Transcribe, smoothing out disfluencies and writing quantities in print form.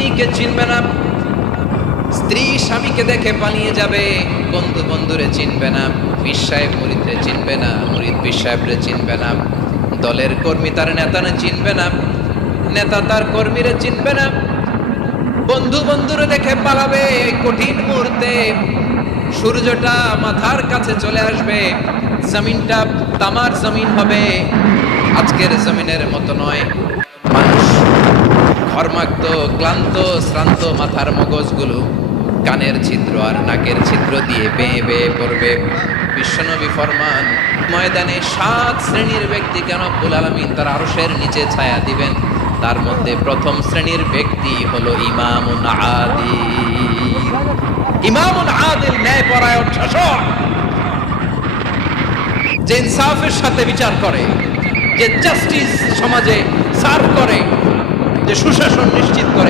স্ত্রীকে চিনবে না, স্ত্রী স্বামীকে দেখে পালিয়ে যাবে, বন্ধু বন্ধুরে চিনবে না, পীর সাহেব মুরিদরে চিনবে না, মুরিদ পীর সাহেবরে চিনবে না, দলের কর্মী তার নেতারে চিনবে না, নেতা তার কর্মীরে চিনবে না, বন্ধু বন্ধুরে দেখে পালাবে। কঠিন মুহূর্তে সূর্যটা মাথার কাছে চলে আসবে, জমিনটা তামার জমিন হবে, আজকের জমিনের মতো নয়। মানুষ ঘর্মাক্ত, ক্লান্ত, শ্রান্ত মাথার মগজগুলো কানের ছিদ্র আর নাকের ছিদ্র দিয়ে বেয়ে বেয়ে পড়বে। বিশ্বনবী ফরমান, ময়দানে 7 শ্রেণীর ব্যক্তিকে রব্বুল আলামিন তার আরশের নিচে ছায়া দিবেন। তার মধ্যে প্রথম শ্রেণীর ব্যক্তি হলো ইমামুন আদিল। ইমামুন আদিল, ন্যায়পরায়ণ শাসক, যে ইনসাফের সাথে বিচার করে, যে জাস্টিস সমাজে সার্ভ করে, যে সুশাসন নিশ্চিত করে।